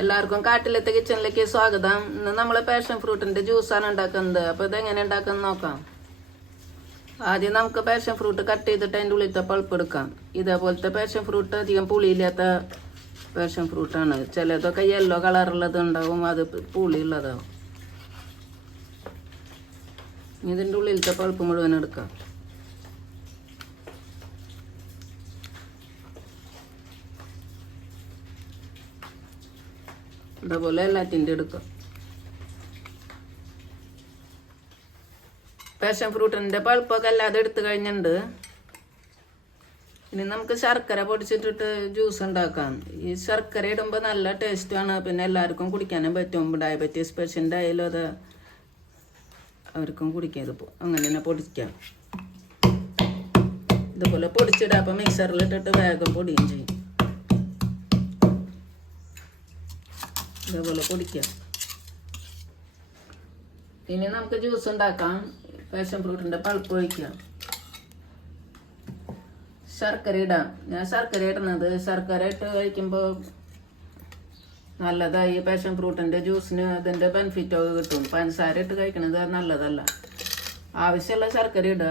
എല്ലാവർക്കും കാട്ടിലത്തെ കിച്ചണിലേക്ക് സ്വാഗതം. ഇന്ന് നമ്മൾ പാഷൻ ഫ്രൂട്ടിന്റെ ജ്യൂസാണ് ഉണ്ടാക്കുന്നത്. അപ്പോൾ ഇതെങ്ങനെ ഉണ്ടാക്കുന്നത് നോക്കാം. ആദ്യം നമുക്ക് പാഷൻ ഫ്രൂട്ട് കട്ട് ചെയ്തിട്ട് അതിൻ്റെ ഉള്ളിലത്തെ പൾപ്പ് എടുക്കാം. ഇതേപോലത്തെ പാഷൻ ഫ്രൂട്ട് അധികം പുളിയില്ലാത്ത പാഷൻ ഫ്രൂട്ടാണ്. ചിലതൊക്കെ യെല്ലോ കളറുള്ളത് ഉണ്ടാവും, അത് പുളിയുള്ളതാവും. ഇതിൻ്റെ ഉള്ളിലത്തെ പൾപ്പ് മുഴുവൻ എടുക്കാം. അതേപോലെ എല്ലാറ്റിൻ്റെ എടുക്കാം. പാഷൻ ഫ്രൂട്ടിൻ്റെ പൾപ്പൊക്കെ അല്ലാതെ എടുത്തു കഴിഞ്ഞിട്ടുണ്ട്. ഇനി നമുക്ക് ശർക്കര പൊടിച്ചിട്ടിട്ട് ജ്യൂസ് ഉണ്ടാക്കാം. ഈ ശർക്കര ഇടുമ്പോൾ നല്ല ടേസ്റ്റാണ്. പിന്നെ എല്ലാവർക്കും കുടിക്കാനും പറ്റും. ഡയബറ്റീസ് പേഷ്യൻ്റ് ആയാലും അത് അവർക്കും കുടിക്കാം. ഇതിപ്പോൾ അങ്ങനെ തന്നെ പൊടിക്കാം. ഇതുപോലെ പൊടിച്ചിടാം. അപ്പം മിക്സറിലിട്ടിട്ട് വേഗം പൊടിയും ചെയ്യും. ഇതേപോലെ പൊടിക്കാം. ഇനി നമുക്ക് ജ്യൂസ് ഉണ്ടാക്കാം. പാഷൻ ഫ്രൂട്ടിൻ്റെ പൾപ്പ് ഒഴിക്കാം. ശർക്കര ഇടാം. ഞാൻ ശർക്കര ഇടുന്നത് ശർക്കര ഇട്ട് കഴിക്കുമ്പോൾ നല്ലതായി. പാഷൻ ഫ്രൂട്ടിൻ്റെ ജ്യൂസിന് അതിൻ്റെ ബെനിഫിറ്റൊക്കെ കിട്ടും. പഞ്ചസാര ഇട്ട് കഴിക്കണത് നല്ലതല്ല. ആവശ്യമുള്ള ശർക്കര ഇടുക.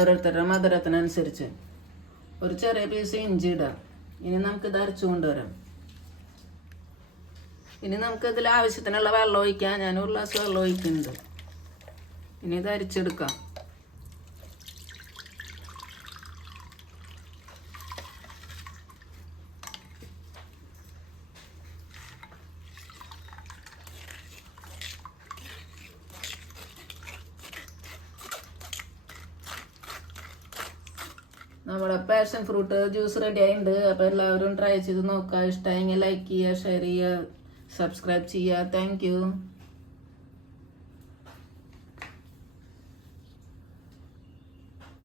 ഓരോരുത്തരുടെ മധുരത്തിനനുസരിച്ച്. ഒരു ചെറിയ പീസ് ഇഞ്ചി ഇടുക. ഇനി നമുക്കിത് അരച്ചു കൊണ്ടുവരാം. ഇനി നമുക്ക് ഇതിൽ ആവശ്യത്തിനുള്ള വെള്ളം ഒഴിക്കാം. ഞാൻ ഒരു ഗ്ലാസ് വെള്ളം ഒഴിക്കുന്നുണ്ട്. ഇനി ഇത് അരിച്ചെടുക്കാം. നമ്മുടെ പാഷൻ ഫ്രൂട്ട് ജ്യൂസ് റെഡി ആയിട്ടുണ്ട്. അപ്പോൾ എല്ലാവരും ട്രൈ ചെയ്ത് നോക്കുക. ഇഷ്ടമായെങ്കിൽ ലൈക്ക് ചെയ്യുക, ഷെയർ ചെയ്യുക, സബ്സ്ക്രൈബ് ചെയ്യുക. Thank you.